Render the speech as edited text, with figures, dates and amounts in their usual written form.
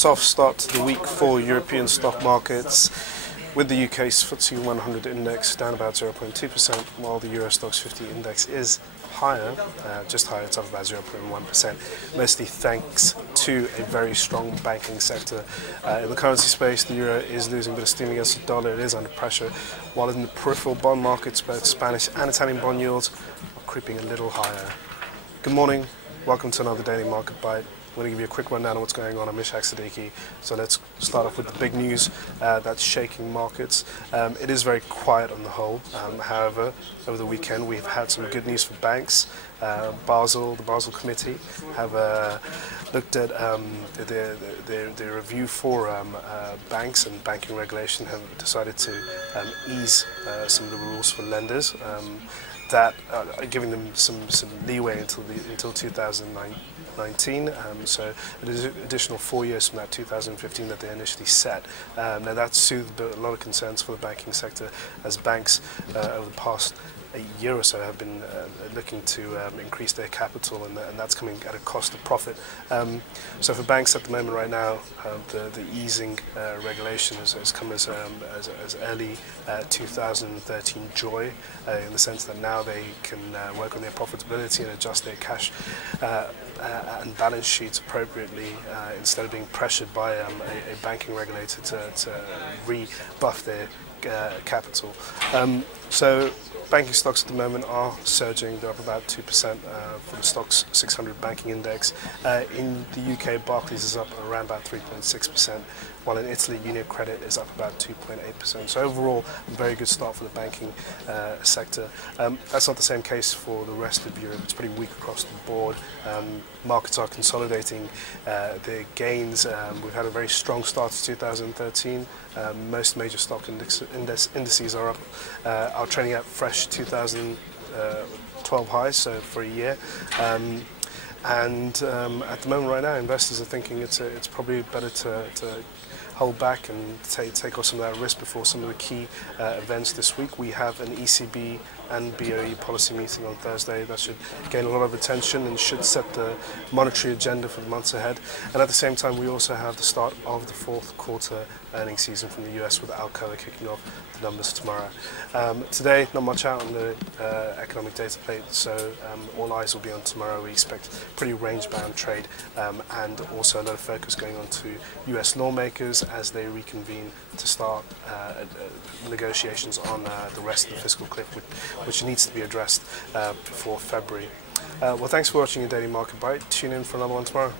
soft start to the week for European stock markets, with the UK's FTSE 100 index down about 0.2%, while the Euro Stoxx 50 index is higher, just higher, it's up about 0.1%, mostly thanks to a very strong banking sector. In the currency space, the euro is losing a bit of steam against the dollar, it is under pressure, while in the peripheral bond markets, both Spanish and Italian bond yields are creeping a little higher. Good morning, welcome to another Daily Market Bite. I'm going to give you a quick rundown of what's going on. I'm Ishaq, Siddiqi. So let's start off with the big news that's shaking markets. It is very quiet on the whole. However, over the weekend we've had some good news for banks. The Basel Committee have looked at the review for banks and banking regulation, have decided to ease some of the rules for lenders. That giving them some leeway until 2019, so it is an additional 4 years from that 2015 that they initially set. Now that soothed a lot of concerns for the banking sector, as banks over the past a year or so have been looking to increase their capital, and that's coming at a cost of profit. So for banks at the moment right now, the easing regulation has come as early 2013 joy, in the sense that now they can work on their profitability and adjust their cash and balance sheets appropriately, instead of being pressured by a banking regulator to rebuff their capital. So banking stocks at the moment are surging. They're up about 2% for the Stoxx 600 banking index. In the UK, Barclays is up around about 3.6%, while in Italy, UniCredit is up about 2.8%. So overall, a very good start for the banking sector. That's not the same case for the rest of Europe. It's pretty weak across the board. Markets are consolidating their gains. We've had a very strong start to 2013. Most major stock indices are up, are trending at fresh 2012 highs, so for a year. And at the moment right now, investors are thinking it's probably better to hold back and take off some of that risk before some of the key events this week. We have an ECB and BOE policy meeting on Thursday that should gain a lot of attention and should set the monetary agenda for the months ahead. And at the same time, we also have the start of the fourth quarter earnings season from the US, with Alcoa kicking off the numbers tomorrow. Today, not much out on the economic data plate, so all eyes will be on tomorrow. We expect pretty range-bound trade, and also a lot of focus going on to US lawmakers as they reconvene to start negotiations on the rest of the fiscal cliff, which needs to be addressed before February. Well, thanks for watching your Daily Market Bite. Tune in for another one tomorrow.